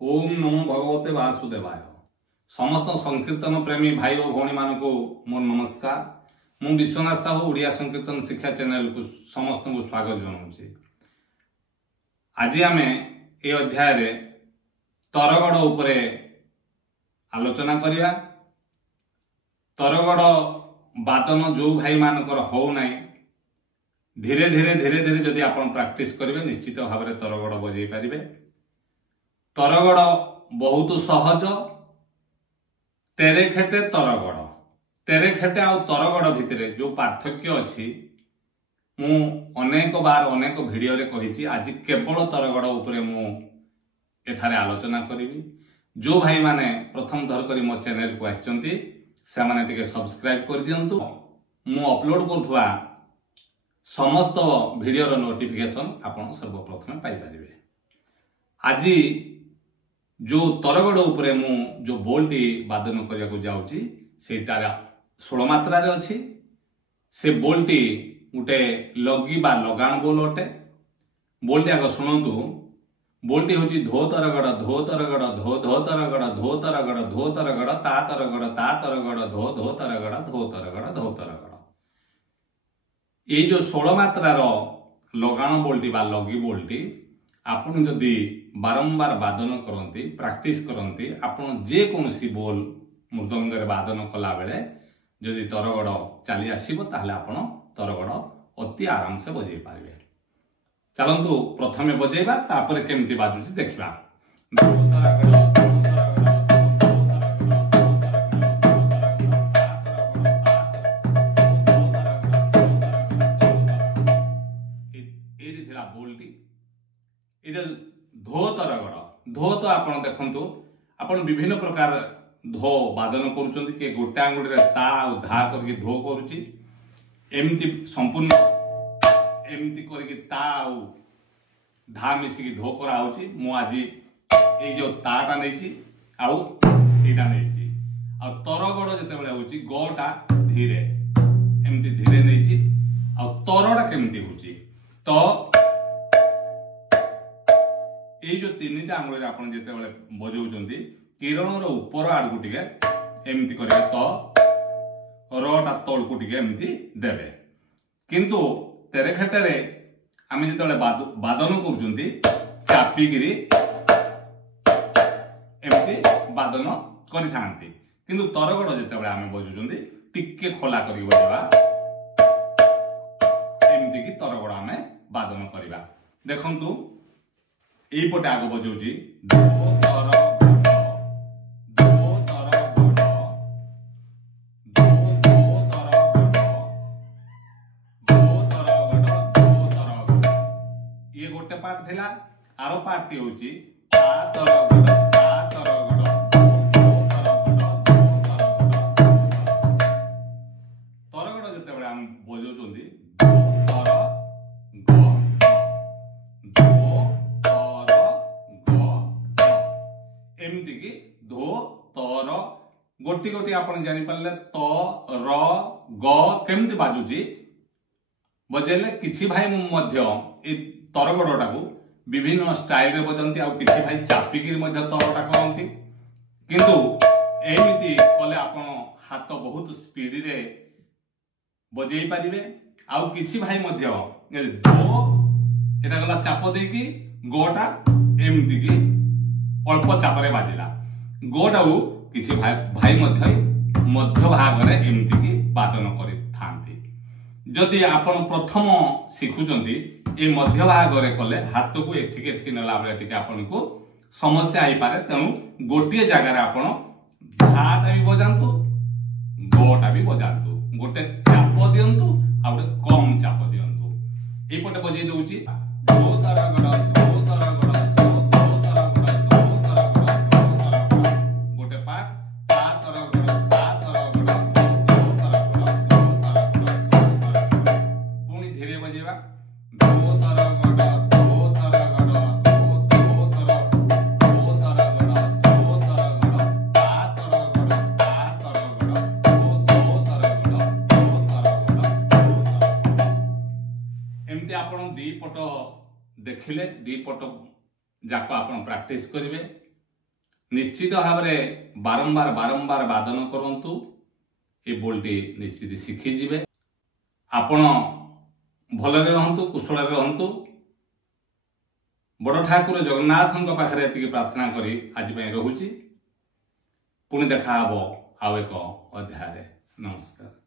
ओम नमो भगवते वासुदेवाय। समस्त संकीर्तन प्रेमी भाई और भौणी मान को मोर नमस्कार। मु विश्वनाथ साहू ओडिया संकीर्तन शिक्षा चैनल को समस्त को स्वागत जनाऊँ। आज आम ए अध्याय रे तरगड़ उपरे आलोचना करिया। तरगड़ बादन जो भाई मानकर हो ना धीरे धीरे धीरे धीरे जदि आपण प्रैक्टिस करेंगे निश्चित भाव में तरगड़ बजाई पारे। तरगड़ बहुत सहज। तेरेखेटे तरगड़ तेरेखेटे आ तरगड़ भितर जो पार्थक्य अच्छी मु अनेक बार अनेक वीडियो रे कही। आज केवल तरगड़ उपरे मु एठारे आलोचना करी। जो भाई माने प्रथम थर करी मो चैनल को आछंती से माने टिके सब्सक्राइब कर दियंतु। मु अपलोड करथुवा समस्त वीडियो रो नोटिफिकेशन आपण सर्वप्रथम पाई परिबे। आज जो तरगड़ उपरे मु जो बोलटी वादन करिया को जाउची सेटा 16 मात्रा रे अछि। से बोलटी उटे लगी बा लगाण बोल अटे। बोलटी आग सुनंतु। बोलटी होची धो तरगड़ धो तरगड़ धो धो तरगड़ धो तरगड़ धो तरगड़ ता तरगड़ धो धो तरगड़ धो तरगड़ धो तरगड़। ये जो 16 मात्रा रो लगाण बोलटी बा लगी बोलटी आपण जदि बारंबार वादन करती प्रैक्टिस करती आपण जे कोनसी बोल मृदंग रे वादन कला बेले जदि तरगड़ चली आसीबो ताहले आपण तरगड़ अति आराम से बजाई पारिबे। चलंतु प्रथमे बजाइबा तापर केमती बाजुची देखिबा। धो तरगड़ धो तरगड़ धो तो आपण देखंतु आपण विभिन्न प्रकार धो वादन करूचंती के गोटे आंगुली रे ता आ धा करके धो करूची। एमती संपूर्ण एमती करके ता आ धा मिसी की धो करा होची। मु आजी ए जो ताटा नैची आउ एटा नैची आ तरगड़ जते बेले होची गोटा धीरे एमती धीरे नैची आ तरडा केमती होची तो ये जो तीन आंगुल आपन जिते बेले बजाउचंती किरण रो ऊपर आड़ को टिके एमती करिवे तो रोटा तळ को टिके एमती देबे। किंतु तेरेखेटे रे आमे जिते बेले वादन करूचंती चापी गिरी एमती वादन करि थांती। किंतु तरगड़ जिते बेले आमे बजाउचंती टिके खोला करि बजावा एमती की तरगड़ आमे वादन करिवा। देखंतु एई पटे आगो बजाउची धो तरगड़ धो तरगड़ धो धो तरगड़ धो तरगड़ धो तरगड़। ये गोटे पार्ट थिला। आरो पार्ट टी होची ता तरगड़ ता तरगड़ धो धो तरगड़ धो तरगड़। तरगड़ जते बेले हम बजाउचंती धो तर एमती की धो तर गोटी गोटी आपण जानि पारले त र ग केमती बाजुची बजेले। किछि भाई मध्य ए तरगड़टा को विभिन्न स्टाइल रे बजंती आ किछि भाई चापी गिर मध्य तरटा करंती। किंतु एमिति कले आपण हाथ बहुत स्पीड रे बजेई पारिबे। आ किछि भाई मध्य धो एटा गला चाप देकी गोटा एमती की अल्प चापरे बाजिला गोटाऊ किछि भाई मध्य भाग रे एमती की वादन करि थांती। जदि आपण प्रथम शिखुचंती ए मध्य भाग रे कले हाथ को एठिके एठिके नेला बेले टिके आपण को समस्या आइ पारे। तेनु गोटिए जगह रे आपण धाटा भी बजांतु गोटा भी बजांतु। गोटे चाप दियंतु आ गोटे कम चाप दियंतु। ए पटे बजै दउची धो तरगड़ धो तरगड़ देखिले दी पट जाक आपण प्रैक्टिस करिवे। निश्चित भाव में बारंबार बारंबार वादन करंतु ये बोलटी निश्चित शिखिजे। आपण भलरे रहंतु, कुशल रहंतु। बड़ ठाकुर जगन्नाथ पाखे एति प्रार्थना करी आज रहुची। पुणी देखा हबो आउ एक अध्याय। नमस्कार।